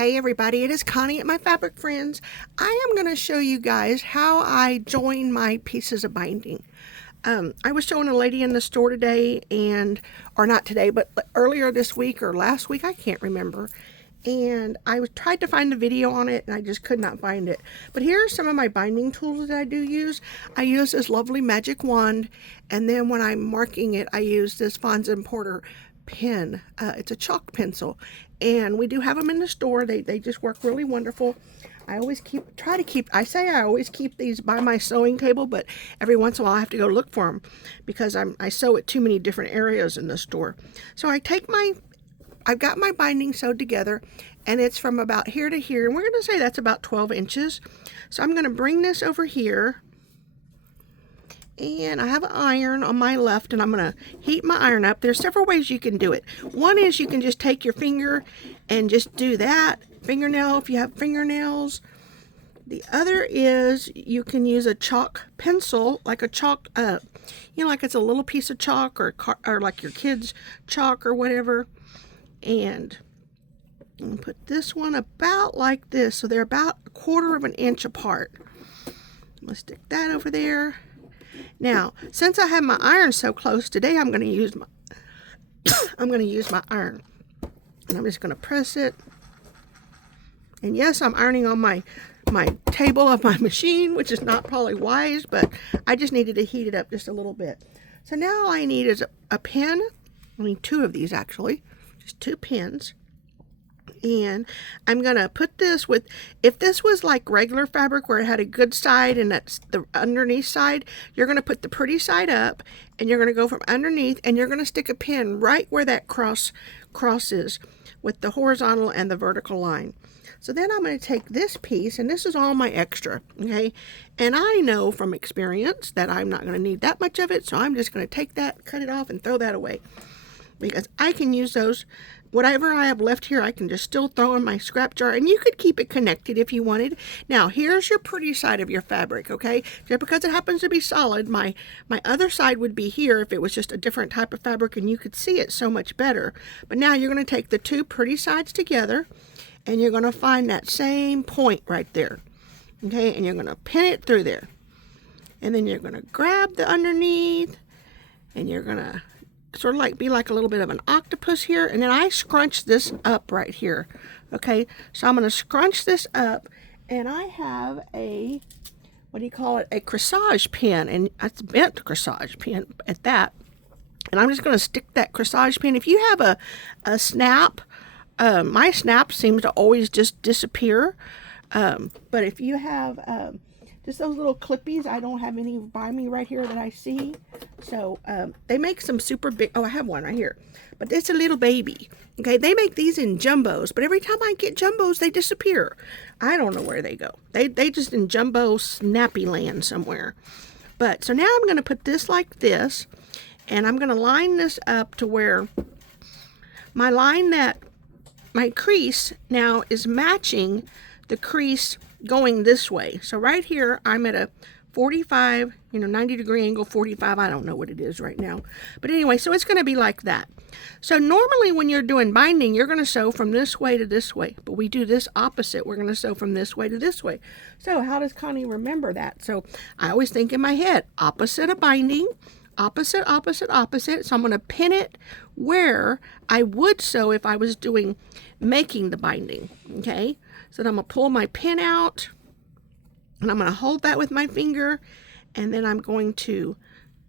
Hey everybody, it is Connie at my Fabric Friends. I am going to show you guys how I join my pieces of binding. I was showing a lady in the store today, or not today, but earlier this week or last week, I can't remember. And I tried to find the video on it and I just could not find it. But here are some of my binding tools that I do use. I use this lovely magic wand, and then when I'm marking it, I use this Fons & Porter pen. It's a chalk pencil, and we do have them in the store. They just work really wonderful. I always I always keep these by my sewing table, but every once in a while I have to go look for them because I sew at too many different areas in the store. So I've got my binding sewed together, and it's from about here to here, and we're going to say that's about 12 inches. So I'm going to bring this over here, and I have an iron on my left, and I'm going to heat my iron up. There's several ways you can do it. One is you can just take your finger and just do that. Fingernail, if you have fingernails. The other is you can use a chalk pencil, like a chalk, like it's a little piece of chalk or like your kids' chalk or whatever. And I'm going to put this one about like this, so they're about 1/4 of an inch apart. Let's stick that over there. Now, since I have my iron so close today, I'm going to use my iron, and I'm just going to press it. And yes, I'm ironing on my table of my machine, which is not probably wise, but I just needed to heat it up just a little bit. So now all I need is a pen. I need 2 of these actually, just 2 pens. And I'm going to put this with, if this was like regular fabric where it had a good side and that's the underneath side, you're going to put the pretty side up, and you're going to go from underneath, and you're going to stick a pin right where that crosses with the horizontal and the vertical line. So then I'm going to take this piece, and this is all my extra, okay? And I know from experience that I'm not going to need that much of it, so I'm just going to take that, cut it off, and throw that away. Because I can use those, whatever I have left here, I can just still throw in my scrap jar, and you could keep it connected if you wanted. Now, here's your pretty side of your fabric, okay? Just because it happens to be solid, my other side would be here if it was just a different type of fabric, and you could see it so much better. But now you're going to take the 2 pretty sides together, and you're going to find that same point right there, okay? And you're going to pin it through there. And then you're going to grab the underneath, and you're going to sort of be like a little bit of an octopus here, and then I scrunch this up right here. Okay, so I'm going to scrunch this up, and I have a, a corsage pin, and it's a bent corsage pin at that. And I'm just going to stick that corsage pin. If you have a snap, my snap seems to always just disappear. But if you have just those little clippies, I don't have any by me right here that I see. So they make some super big, I have one right here, but it's a little baby. Okay, they make these in jumbos, but every time I get jumbos, they disappear. I don't know where they go. They just in jumbo snappy land somewhere. But so now I'm going to put this like this, and I'm going to line this up to where my crease now is matching the crease going this way. So right here, I'm at a 45, 90-degree angle, 45. I don't know what it is right now. But anyway, so it's going to be like that. So normally when you're doing binding, you're going to sew from this way to this way. But we do this opposite. We're going to sew from this way to this way. So how does Connie remember that? So I always think in my head, opposite of binding, opposite, opposite, opposite. So I'm going to pin it where I would sew if I was making the binding. Okay? So then I'm going to pull my pin out, and I'm going to hold that with my finger, and then I'm going to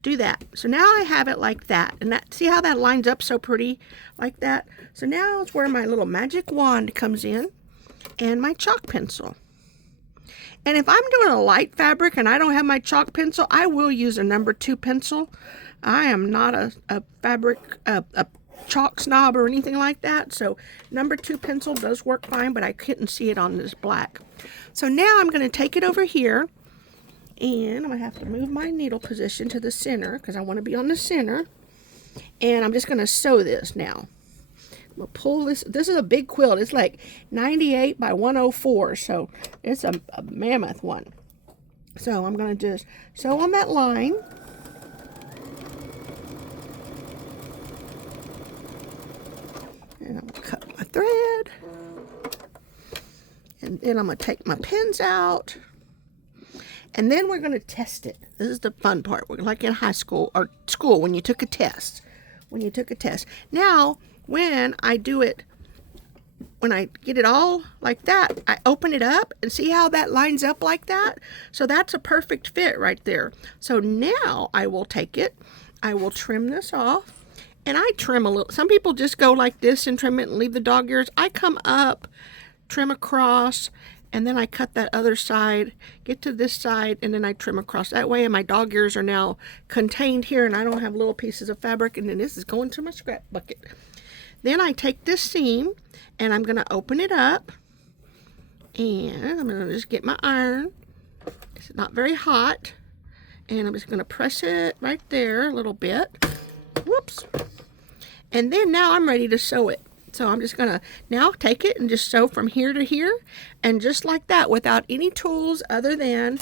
do that. So now I have it like that, and see how that lines up so pretty like that? So now it's where my little magic wand comes in, and my chalk pencil. And if I'm doing a light fabric and I don't have my chalk pencil, I will use a number 2 pencil. I am not a chalk snob or anything like that, so number 2 pencil does work fine, but I couldn't see it on this black. So now I'm going to take it over here, and I'm going to have to move my needle position to the center because I want to be on the center, and I'm just going to sew this now. I'm going to pull this. This is a big quilt. It's like 98 by 104, so it's a mammoth one. So I'm going to just sew on that line. And I'm going to cut my thread. Then I'm going to take my pins out. And then we're going to test it. This is the fun part. We're like in high school or school when you took a test. Now, when I do it, when I get it all like that, I open it up and see how that lines up like that? So that's a perfect fit right there. So now I will take it. I will trim this off. And I trim a little. Some people just go like this and trim it and leave the dog ears. I come up, trim across, and then I cut that other side, get to this side, and then I trim across that way, and my dog ears are now contained here, and I don't have little pieces of fabric, and then this is going to my scrap bucket. Then I take this seam, and I'm going to open it up, and I'm going to just get my iron. It's not very hot, and I'm just going to press it right there a little bit. Whoops. And then now I'm ready to sew it. So I'm just going to now take it and just sew from here to here. And just like that, without any tools other than,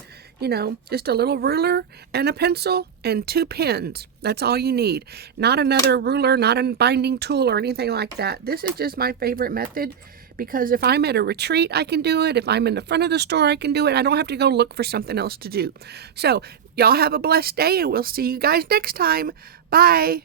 just a little ruler and a pencil and 2 pins. That's all you need. Not another ruler, not a binding tool or anything like that. This is just my favorite method because if I'm at a retreat, I can do it. If I'm in the front of the store, I can do it. I don't have to go look for something else to do. So y'all have a blessed day and we'll see you guys next time. Bye.